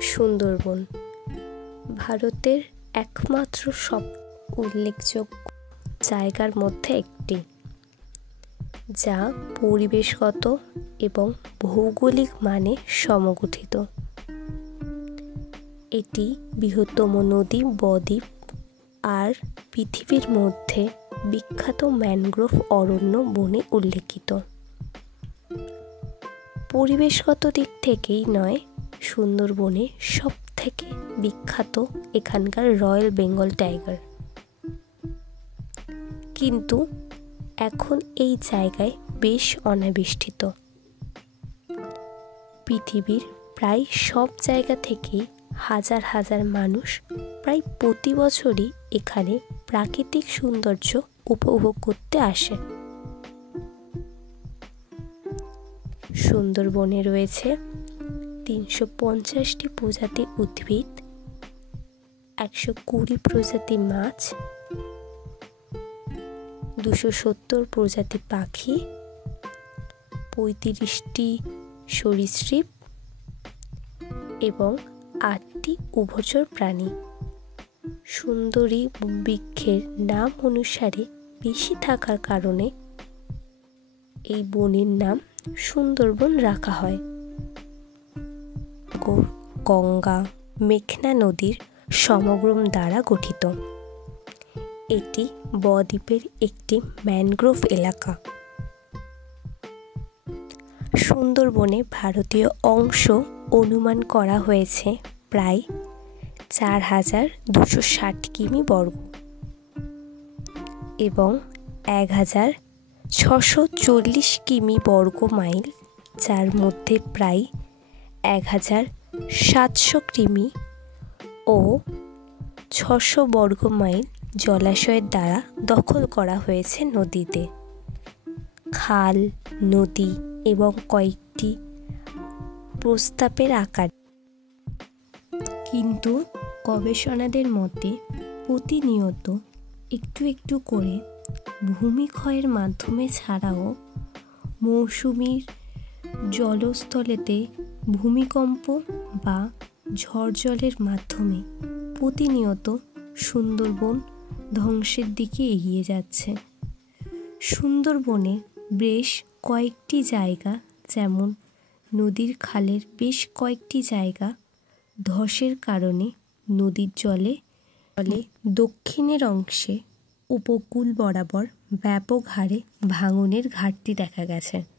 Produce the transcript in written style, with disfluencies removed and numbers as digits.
সুন্দরবন ভারতের একমাত্র সব উল্লেখযোগ্য জায়গার মধ্যে একটি, যা পরিবেশগত এবং ভৌগোলিক মানে সমগঠিত। এটি বৃহত্তম নদী বদ্বীপ আর পৃথিবীর মধ্যে বিখ্যাত ম্যানগ্রোভ অরণ্য বনে উল্লেখিত। পরিবেশগত দিক থেকেই নয়, সুন্দরবনে সবথেকে বিখ্যাত এখানকার রয়্যাল বেঙ্গল টাইগার। কিন্তু এখন এই জায়গায় বেশ অনাবিষ্টিত। পৃথিবীর প্রায় সব জায়গা থেকেই হাজার হাজার মানুষ প্রায় প্রতি বছরই এখানে প্রাকৃতিক সৌন্দর্য উপভোগ করতে আসে। সুন্দরবনে রয়েছে 350টি প্রজাতির উদ্ভিদ, 120 প্রজাতির মাছ, 270 প্রজাতির পাখি, 35টি সরীসৃপ এবং 8টি উভচর প্রাণী। সুন্দরী বৃক্ষের নাম অনুসারে বেশি থাকার কারণে এই বনের নাম সুন্দরবন রাখা হয়। গঙ্গা মেঘনা নদীর সমাগম দ্বারা গঠিত। এটি বদ্বীপের একটি ম্যানগ্রোভ এলাকা। সুন্দরবনে ভারতীয় অংশ অনুমান করা হয়েছে প্রায় 4260 কিমি বর্গ এবং 1640 কিমি বর্গ মাইল, যার মধ্যে প্রায় 1700 কিমি ও 600 বর্গ মাইল জলাশয়ের দ্বারা দখল করা হয়েছে নদীতে। খাল, নদী এবং কয়েকটি প্রস্তাবের আকার। কিন্তু গবেষকদের মতে প্রতিনিয়ত একটু একটু করে ভূমিক্ষয়ের মাধ্যমে ছাড়াও মৌসুমীর জলস্থলেতে ভূমিকম্প বা ঝড় জলের মাধ্যমে প্রতিনিয়ত সুন্দরবন ধ্বংসের দিকে এগিয়ে যাচ্ছে। সুন্দরবনের বেশ কয়েকটি জায়গা, যেমন নদীর খালের বেশ কয়েকটি জায়গা ধসের কারণে নদীর জলে দক্ষিণের অংশে উপকূল বরাবর ব্যাপক হারে ভাঙনের ঘাটতি দেখা গেছে।